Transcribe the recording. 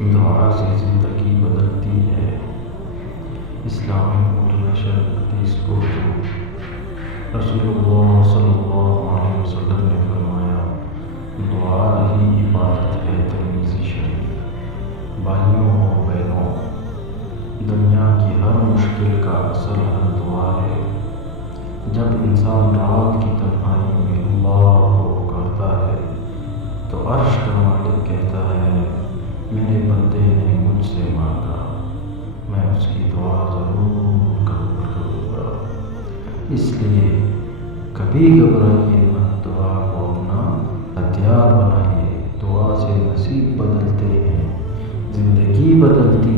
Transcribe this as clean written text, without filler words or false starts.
دعا سے زندگی بدلتی ہے۔ اسلامی اردو نشر حدیث اردو۔ رسول اللہ صلی اللہ علیہ وسلم نے فرمایا، دعا ہی عبادت ہے۔ ترمذی شریف۔ بھائیوں و بہنوں، دنیا کی ہر مشکل کا اصل حل دعا ہے۔ جب انسان رات کی تنہائی میں اللہ کو پکارتا ہے تو عرش کا مالک کہتا ہے، میرے بندے نے مجھ سے مانگا، میں اس کی دعا ضرور قبول کروں گا۔ اس لیے کبھی گھبرائیے مت، دعا کو اپنا ہتھیار بنائیے۔ دعا سے نصیب بدلتے ہیں، زندگی بدلتی